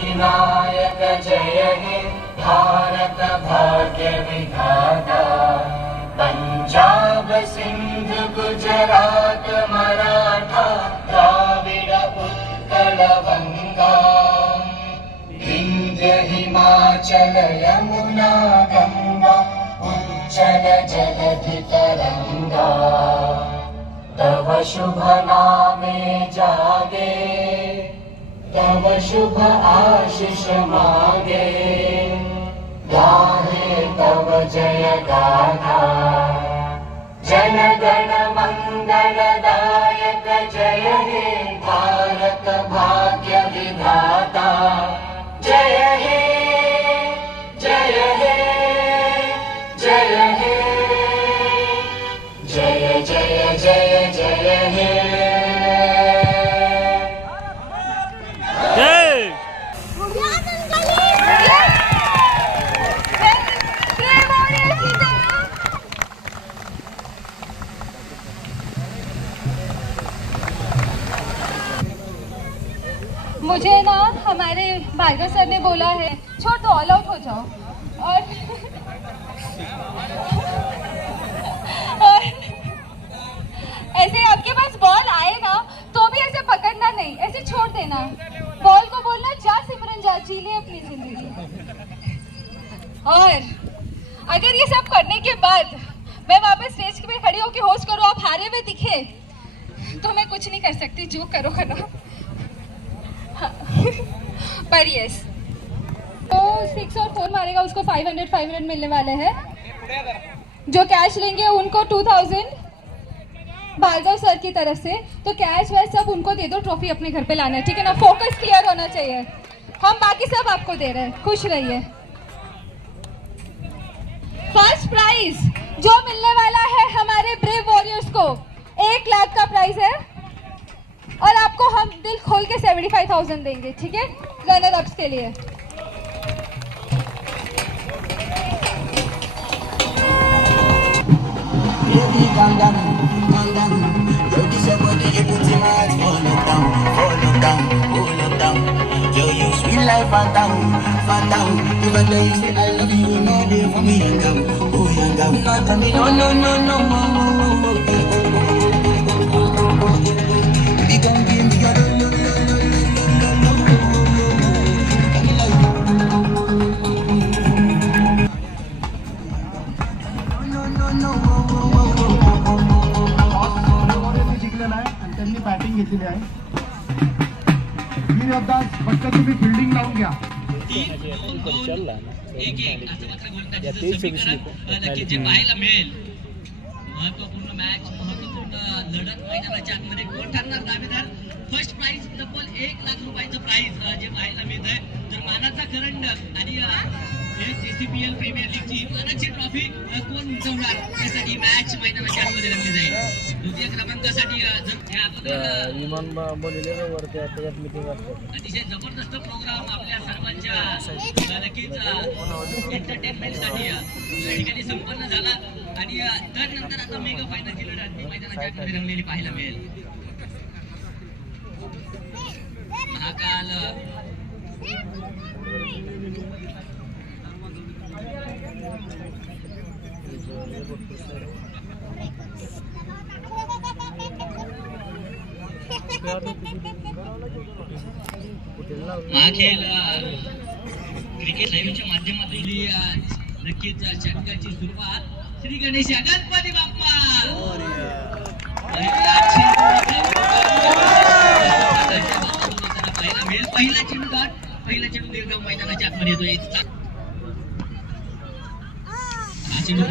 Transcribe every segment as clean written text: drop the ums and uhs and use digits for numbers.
विनायक जय हे भारत भाग्य विधाता। पंजाब सिंध गुजरात मराठा द्राविड उत्कल गंगा। विंध्य हिमाचल यमुना गंगा उज्जल जलधि तरंगा। तव शुभ नामे जागे तव शुभ आशीष मागे। गाहे तव जय गाथा जन गण मंगलदायक जय हे भारत भाग्य विधाता। जय हे जय हे जय हे जय जय जय जय हे। मुझे ना हमारे भार्गव सर ने बोला है छोड़ तो ऑल आउट हो जाओ और ऐसे आपके पास बॉल आएगा तो भी ऐसे पकड़ना नहीं, ऐसे छोड़ देना। बॉल को बोलना जा सिमरन जा, जी ले अपनी जिंदगी। और अगर ये सब करने के बाद मैं वहाँ पे स्टेज पे खड़ी होकर होस्ट करूँ, आप हारे हुए दिखे तो मैं कुछ नहीं कर सकती, जो करो करो। पर यस, तो 6 और 4 मारेगा उसको 500 मिलने वाले हैं। जो कैश लेंगे उनको 2000 भार्गव सर की तरफ से। तो कैश वैश सब उनको दे दो, ट्रॉफी अपने घर पे लाना है, ठीक है ना। फोकस क्लियर होना चाहिए। हम बाकी सब आपको दे रहे हैं, खुश रहिए। फर्स्ट प्राइज जो मिलने वाला है हमारे ब्रेव वॉरियर्स को 1 लाख का प्राइज है और आपको हम दिल खोल के 75,000 देंगे, ठीक है, रनर अप्स के लिए। बॅटिंग घेतलेली आहे। मी आता फक्त तुम्ही फिल्डिंग लावून घ्या। नक्कीच जे पाहायला मिळेल महत्वपूर्ण मॅच, महत्वपूर्ण लढत मैदानाच्या आतमध्ये कोण ठरणार दावेदार। फर्स्ट प्राइज तब्बल 1 लाख रुपयाचं प्राइज जे पाहायला मिळत आहे। तर मानाचा करंड आणि JCPL प्रीमियर लीगची मानाची ट्रॉफी कोण उंचवणार यासाठी मॅच मैदानाच्या आतमध्ये रंगली जाईल। द्वितीय क्रमांकासाठी अतिशय जबरदस्त प्रोग्राम आपल्या सर्वांच्या नक्कीच एंटरटेनमेंटसाठी या ठिकाणी संपन्न झाला। आणि त्यानंतर आता मेगा फायनलची लढत मैदानाच्या आतमध्ये रंगलेली पाहायला मिळेल। महाकाल महाखेल क्रिकेट लाईव्हच्या माध्यमातून नक्कीच षटकाची सुरुवात श्री गणेश गणपती बाप्पा पाहायला मिळेल। पहिला चेंडू देवगाव मैदानाच्या आतमध्ये येतोय। हा चेंडू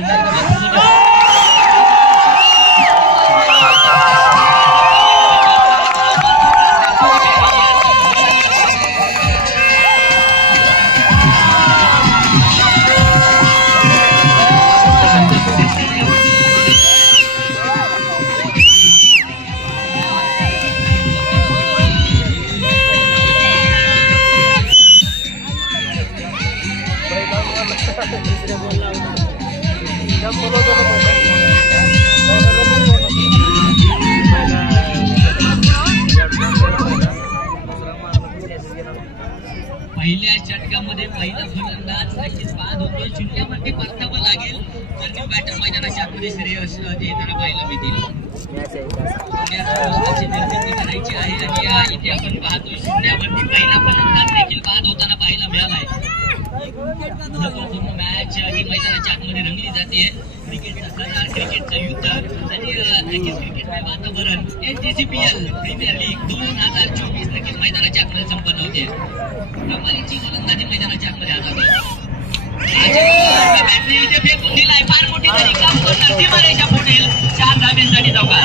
बोलवतो पहिला फलंदाज नक्कीच बाद होतो. शून्यावरती परतावं लागेल तर न्यू बॅटर मैदानाच्या आतमध्ये श्रेयस देताना पाहायला मिळतील. निर्मिती करायची आहे आणि इथे आपण पाहतोय शून्यावरती पहिला फलंदाज देखील बाद होताना पाहायला मिळालाय. महत्वपूर्ण मॅच ही मैदानाच्या आतमध्ये रंगली जाते. क्रिकेटचा सरार, क्रिकेटचं युद्ध आणि नक्कीच क्रिकेटमय वातावरण NTCPL प्रीमियर लीग 2024 नक्कीच मैदानाच्या आतमध्ये संपन्न होते. कमालीची गोलंदाजी मैदानाच्या आतमध्ये आज होते. बॅटरी इथे फेकून दिलाय, फार मोठी तरी काम करणार सीमारेषा पुढील 4 धाब्यांसाठी चौकार.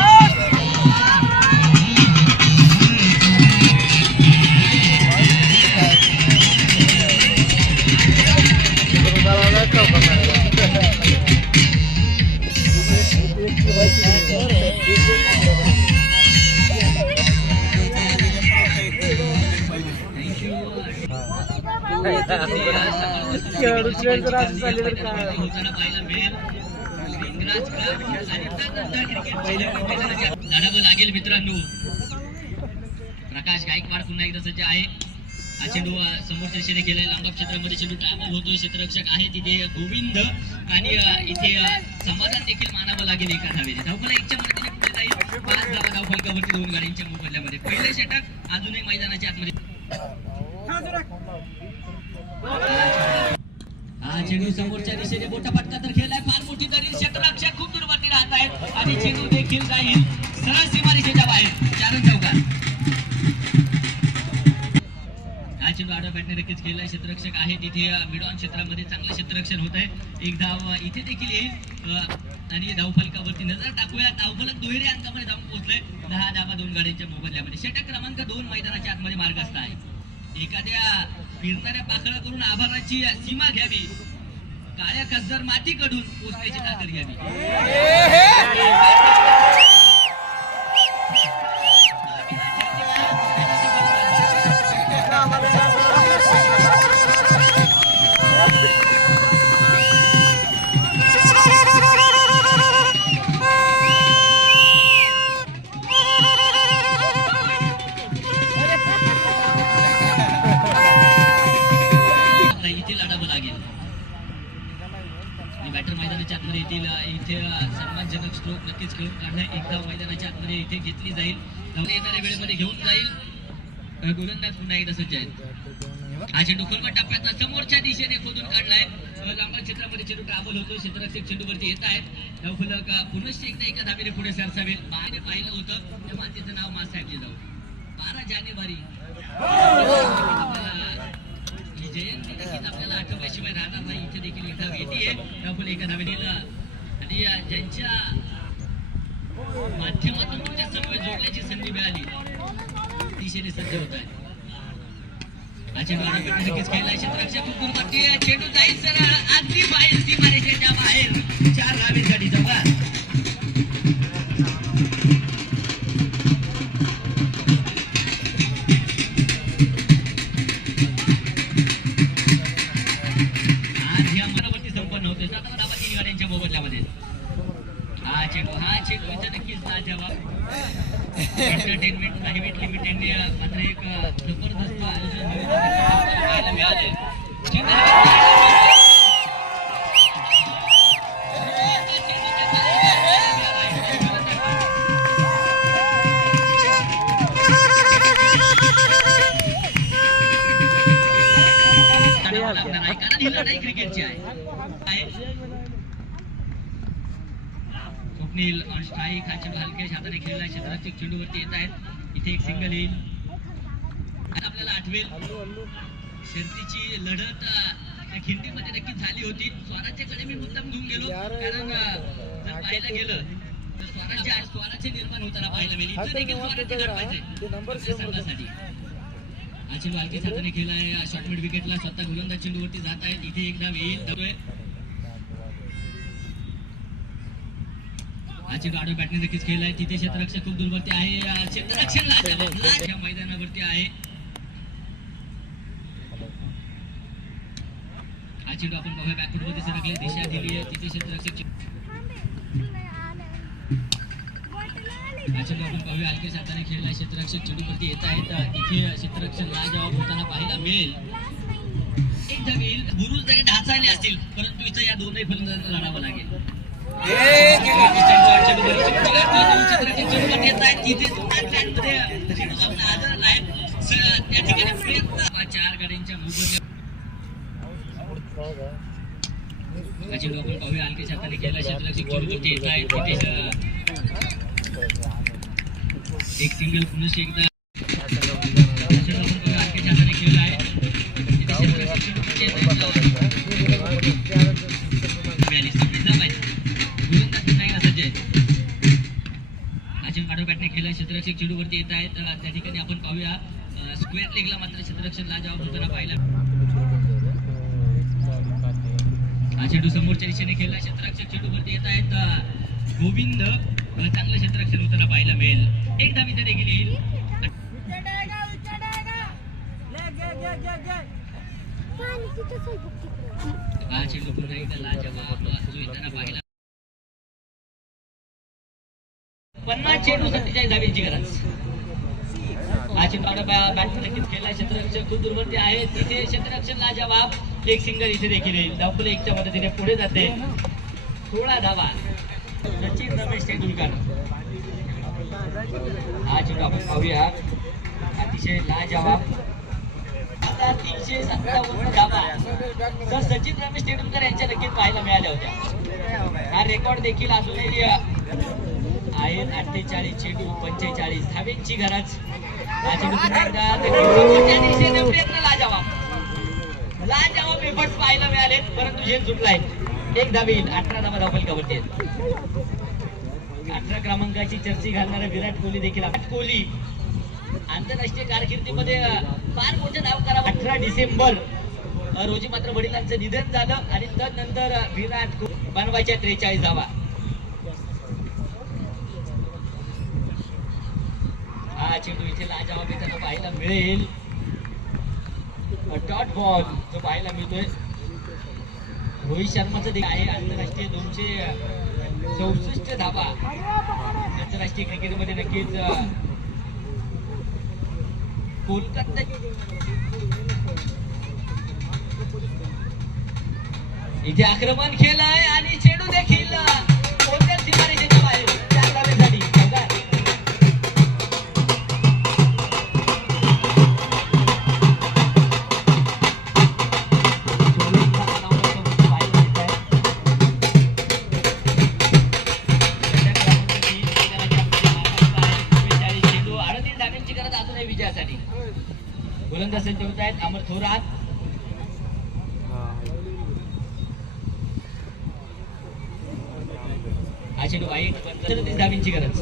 लढावं लागेल मित्रांनो. प्रकाश गायकवाड पुन्हा एकदा सज्ज आहे. हा चेंडू समोरच्या दिशेने गेलाय. लांब क्षेत्रामध्ये चेंडू ट्रॅव्हल होतोय. क्षेत्ररक्षक आहे तिथे गोविंद आणि इथे समाधान देखील मानावं लागेल एका धावेने. धावफलक 1च्या मदतीने पुढे जाईल. 5 धावा धावफलकावरती 2 गाड्यांच्या मोबदल्यामध्ये. पहिले षटक अजूनही मैदानाच्या आतमध्ये. हा चेंडू समोरच्या दिशेने मोठा फटका तर खेळलाय. फार मोठी तरी क्षेत्ररक्षक खूप दूरवरती राहत आहेत आणि चेंडू देखील जाईल सरळ सीमारेषेच्या बाहेर. 4 चौकार. हा चेंडू आडवा बॅटने नक्कीच खेळलाय. क्षेत्ररक्षक आहे तिथे मिड ऑन क्षेत्रामध्ये चांगलं क्षेत्ररक्षण होत आहे. एक धाव इथे देखील येईल आणि धावफलकावरती नजर टाकूया. धावफलक दुहेरी अंकामध्ये धावून पोहोचलंय. 10 धावा 2 गाड्यांच्या मोबदल्यामध्ये. षटक क्रमांक 2 मैदानाच्या आतमध्ये मार्गस्थ आहे. एखाद्या फिरणाऱ्या पाखराकडून आभाराची सीमा घ्यावी. काळ्या कसदार मातीकडून पोचण्याची ताकद घ्यावी. इथे लढावं लागेल. बॅटर मैदानाच्या आतमध्ये येतील. इथे सन्मानजनक स्ट्रोक नक्कीच खेळून काढणं. एकदा मैदानाच्या आतमध्ये इथे घेतली जाईल. येणाऱ्या वेळेमध्ये घेऊन जाईल. गोलंदाज पुन्हा एकदा सज्ज आहेत. हा चेंडू खोलगट टप्प्याचा समोरच्या दिशेने खोदून काढलाय. लांब क्षेत्रामध्ये चेंडू ट्रॅव्हल होतो. क्षेत्ररक्षक चेंडूवरती येत आहेत. धावफलक पुनश्च एकदा एका धावेने पुढे सरसावेल. बाहेर पाहिलं होतं त्या मातेचं नाव मासाहेब जिजाऊ. 12 जानेवारी ही जयंती देखील आपल्याला आठवल्याशिवाय राहणार नाही. इथे देखील एक धाव येते. धावफलक एका धावेने आणि ज्यांच्या माध्यमातून तुमच्या समोर जोडण्याची संधी मिळाली दिशेने सज्ज होत आहे. हा चेंडू नक्कीच खेळलाय. क्षेत्ररक्षक खूप दूरवरती. चेंडू जाईल सरळ अगदी बाहेर सीमारेषेच्या बाहेर. 4 धावेसाठी चौकार. आज या मनावरती संपन्न होते. 17 धावा 3 गाड्यांच्या मोबदल्यामध्ये. हा चेंडू इथे नक्कीच लाजवाब. एंटरटेनमेंट प्रायव्हेट लिमिटेडने मात्र एक जबरदस्त आयोजन पाहायला मिळाले. कारण ही लढाई क्रिकेटची आहे. Swapnil on strike. हा चेंडू हलक्या हाताने खेळला. क्षेत्ररक्षक चेंडूवरती येत आहेत. इथे एक सिंगल येईल. आपल्याला आठवेल शर्तीची लढत त्या खिंडीमध्ये नक्कीच झाली होती. स्वराज्याकडे मी मुद्दाम घेऊन गेलो कारण जर पाहायला गेलं तर स्वराज्य निर्माण होताना पाहायला मिळेल. इथं देखील स्वराज्य घडवायचे संघासाठी. हा चेंडू हलक्या हाताने खेळलाय. शॉर्ट मिड विकेटला स्वतः गोलंदाज चेंडूवरती जात आहेत. इथे एक धाव येईल. हा चेंडू आडव्या बॅटने नक्कीच खेळलाय. तिथे क्षेत्ररक्षक खूप दूरवरती आहे. क्षेत्ररक्षण लाजवाब मैदानावरती आहे. हा चेंडू आपण बघा बॅकफुटमध्ये सरकले. दिशा दिली आहे. तिथे क्षेत्ररक्षक हा चेंडू आपण पाहूया. हलक्याच हाताने खेळलाय. क्षेत्ररक्षक चेंडूवरती येत आहेत. तिथे क्षेत्ररक्षण लाजवाब होताना पाहायला मिळेल. एक ठेवील बुरुज जरी ढाचाळले असतील परंतु इथं या दोनही फलंदाजांना लढावं लागेल. त्या ठिकाणी प्रयत्न 4 गाड्यांच्या मोबदल्यात चेंडू आपण पाहूया हलक्याच्या हाताने खेळला क्षेत्राची चेंडूवरती येत आहे. एक सिंगल पुन्हा एकदा चेंडू आपण पाहूया हलक्याच्या हाताने खेळला आहे. खेळला क्षेत्ररक्षक चेंडूवरती येत आहेत. त्या ठिकाणी आपण पाहूया स्क्वेअर लेगला मात्र क्षेत्ररक्षण लाजवाब होताना पाहिला. हा चेंडू समोरच्या दिशेने खेळला क्षेत्ररक्षक चेंडूवरती येत आहेत. गोविंद चांगलं क्षेत्ररक्षण होताना पाहायला मिळेल. एक धाव इथे देखील येईल. हा चेंडू पुन्हा एकदा लाजवाब येताना पाहिला. 50 चेंडू 47 धावांची गरज. हा चेंडू बॅटमध्ये नक्कीच खेळला क्षेत्ररक्षक खूप दूरवरती आहे. तिथे क्षेत्ररक्षण लाजवाब. एक सिंगल इथे देखील येईल. धावफलक 1च्या मदतीने पुढे जाते. 16 धावा. सचिन रमेश तेंडुलकर. हा चेंडू आपण पाहूया अतिशय लाजवाब. 357 धावा तर सचिन रमेश तेंडुलकर यांच्या नक्कीच पाहायला मिळाल्या होत्या. हा रेकॉर्ड देखील अजूनही आहेत. 48 चेंडू 45 धावांची गरज. प्रयत्न लाजवाब एफर्ट्स पाहायला मिळाले परंतु झेल सुटलाय. एक धाव येईल. 18 धावा धावफलकावरती. 18 क्रमांकाची चर्ची घालणारा विराट कोहली देखील. विराट कोहली आंतरराष्ट्रीय कारकिर्दीमध्ये फार मोठे नाव करा. 18 डिसेंबर रोजी मात्र वडिलांचं निधन झालं आणि तदनंतर विराट कोहली बनवायच्या 43 धावा. हा चेंडू इथे लाजवाब येताना पाहायला मिळेल. डॉट बॉल जो पाहायला मिळतोय. रोहित शर्माचं देखील आहे. आंतरराष्ट्रीय 264 धावा आंतरराष्ट्रीय क्रिकेटमध्ये नक्कीच कोलकाता इथे आक्रमण केलंय आणि चेंडू देखील कोणत्या सीमारेषेच्या बाहेर 4 धावेसाठी. गोलंदाज सज्ज होत आहेत. अमर थोरात. हा चेंडू 37 धावांची गरज.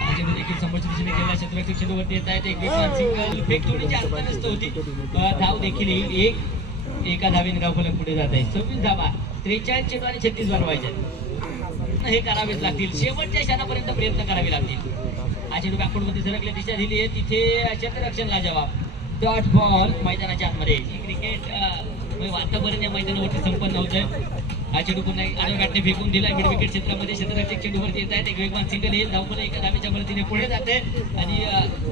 हा चेंडू देखील समोरच्या दिशेने खेळला क्षेत्ररक्षक चेंडूवरती येत आहेत. एक सिंगल फेक थोडीची अंतरस्त होती. धाव देखील येईल. एका धावेने धावफलक पुढे जात आहे. 26 धावा 43 चेंडू आणि 36 बनवायचे हे करावेच लागतील. शेवटच्या क्षणापर्यंत प्रयत्न करावे लागतील. हा चेंडू बॅकवर्ड मध्ये सरकले दिशा दिली आहे. तिथे क्षेत्ररक्षणला जवाब. डॉट बॉल मैदानाच्या आतमध्ये. क्रिकेट वातावरण या मैदानावरती संपन्न होत आहे. हा चेंडू पुन्हा आडव्या बॅटने फेकून दिलाय. मिड विकेट क्षेत्रामध्ये क्षेत्ररक्षक चेंडूवरती येत आहेत. एक वेगवान सिंगल येईल. धावफलक एका धावेच्या मदतीने पुढे जाते आणि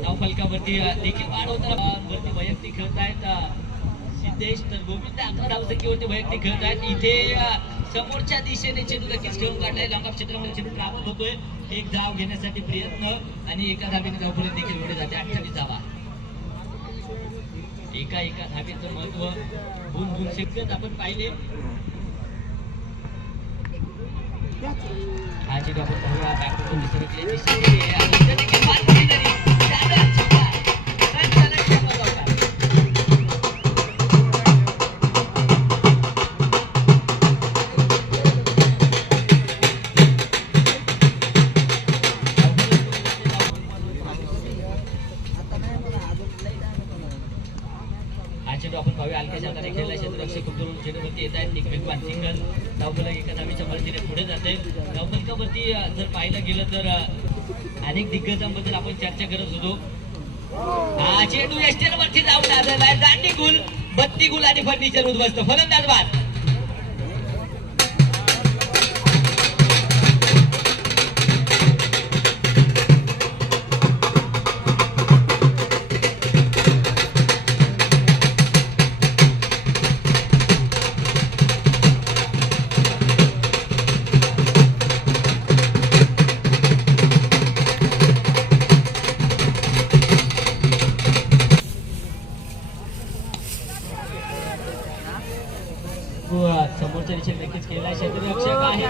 धावफलकावरती देखील वाढ होताना वरती वैयक्तिक खेळत आहेत सिद्धेश. तर गोविंद 11 धावसंख्येवरती वैयक्तिक खेळत आहेत. इथे समोरच्या दिशेने चेंडू नक्कीच खेळून काढलाय. लांब क्षेत्रामध्ये चेंडू ट्रॅव्हल होतोय. एक धाव घेण्यासाठी प्रयत्न आणि एका धावेने धावफलक देखील पुढे जाते. 28 धावा. एका धावेचं महत्व गुण शिकत आपण पाहिले. हा चेंडू आपण पाहूया बॅकवर्ड सरकले दिशेने आणि देखील पास केली तरी आपण पाहूया हलक्याच्या हाताने खेळला क्षेत्ररक्षक कुठून चेंडूवरती येत आहेत. एक वेगवान सिंगल. धावफलक एका धावेच्या मदतीने पुढे जाते. धावफलकावरती जर पाहायला गेलं तर अनेक दिग्गजांबद्दल आपण चर्चा करत होतो. हा चेंडू एस्टेल वरती जाऊन आलेला आहे. दांडी गुल 32 गुल आणि फर्निचर उद्ध्वस्त. फलंदाज बाद.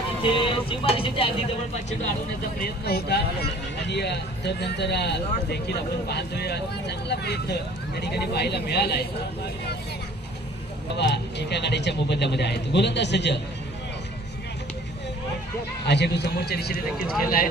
तिथे सीमारेषेच्या अगदी जवळपास चेंडू अडवण्याचा प्रयत्न होता आणि तदनंतर देखील आपण पाहतोय चांगला प्रयत्न त्या ठिकाणी पाहायला मिळालाय. बाबा एका गाडीच्या मोबदल्यामध्ये आहेत. गोलंदाज सज्ज. हा चेंडू समोरच्या दिशेने नक्कीच खेळलाय.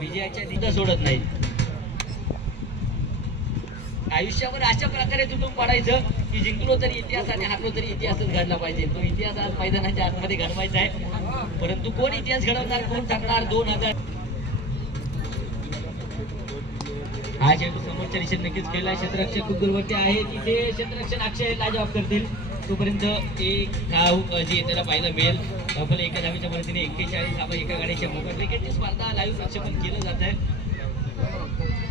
विजयाच्या दिशा सोडत नाही. आयुष्यावर अशा प्रकारे तुटून पडायचं की जिंकलो तरी इतिहास आणि हारलो तरी इतिहासच घडला पाहिजे. तो इतिहास आज मैदानाच्या आतमध्ये घडवायचा आहे. परंतु कोण इतिहास घडवणार, कोण ठरणार? 2000 हा चेंडू समोरच्या दिशेने नक्कीच खेळला. क्षेत्ररक्षक खूप दूरवरती आहे. तिथे क्षेत्ररक्षण अक्षय लाजवाब करतील. तोपर्यंत एक धाव जी येताना पाहायला मिळेल. आपल्या एका धावीच्या मदतीने 41 धावा एका गाडीच्या मोबाईल. क्रिकेटची स्पर्धा लाईव्ह प्रक्षेपण केलं जात आहे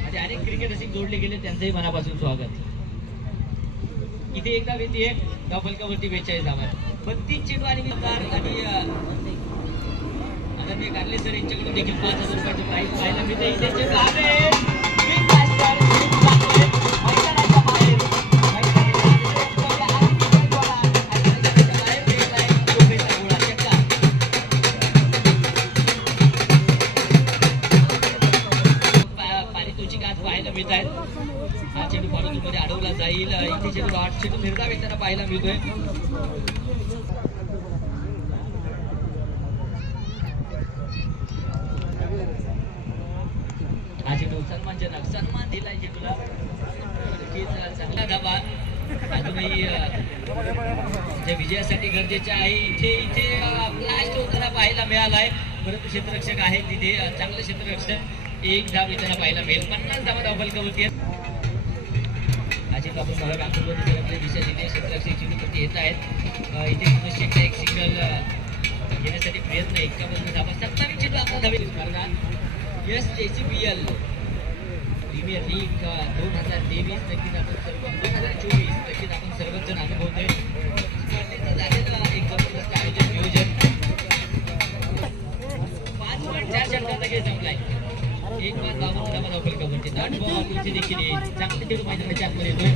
आणि अनेक क्रिकेट रसिक जोडले गेले, त्यांचंही मनापासून स्वागत. इथे एक धाव येते. धाव फलकावरती 42 धावा. 32 चेंडू आणि अनन्य कारले सर यांच्याकडून देखील 5000 रुपयाचं प्राईज पाहायला मिळते. इथे चेंडू आहे. बिग मास्टर मैदानाच्या बाहेर. हा चेंडू फॉलोमध्ये अडवला जाईल. इथे चेंडू 8 चेंडू निर्धाव येताना पाहायला मिळतोय. हा चेंडू सन्मानजनक सन्मान दिलाय चेंडूला. चांगला धाबा अजूनही जे विजयासाठी गरजेचे आहे. इथे ब्लास्ट होताना पाहायला मिळालाय. परंतु क्षेत्ररक्षक आहे तिथे चांगलं क्षेत्ररक्षण. एक धाव येताना पाहायला मिळेल. 50 धावा धावफलकावरती आहेत. अजित आपण बघा आकृतीवरती आपल्या दिशा तिथे क्षेत्ररक्षक चेंडूवरती येत आहेत. इथे पुनश्च एक सिंगल घेण्यासाठी प्रयत्न. 51 धावा. 27 चेंडू आपला धावे स्पर्धात SJCPL प्रीमियर लीग 2023 नक्कीच आपण सर्व 2024 नक्कीच आपण सर्वच जण अनुभवतोय. स्पर्धेचं झालेलं एक जबरदस्त आयोजन नियोजन. 5.4 षटकांचा खेळ संपलाय. एक पास 52 धावा धावफलकावरती. 8 बॉल देखील येईल. चांगले खेळू मैदानाच्या आतमध्ये येतोय.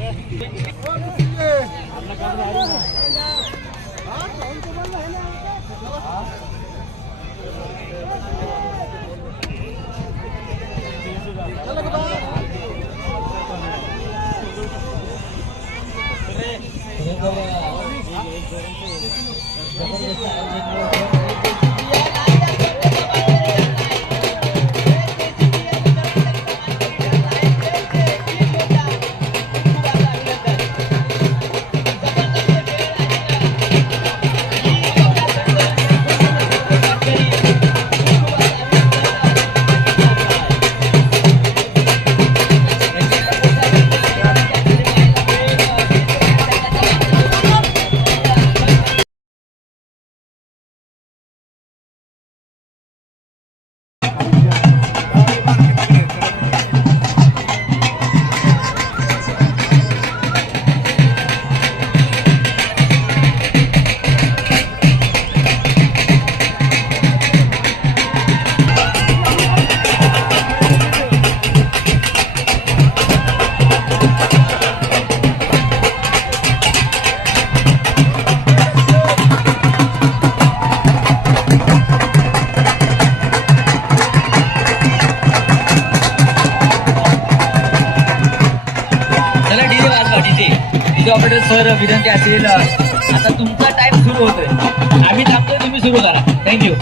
जबरदस्त आयोजन. ऑपरेटर सर विनंती असेल, आता तुमचा टाइम सुरू होतोय. आम्ही थांबतोय, तुम्ही सुरू करा. थँक्यू.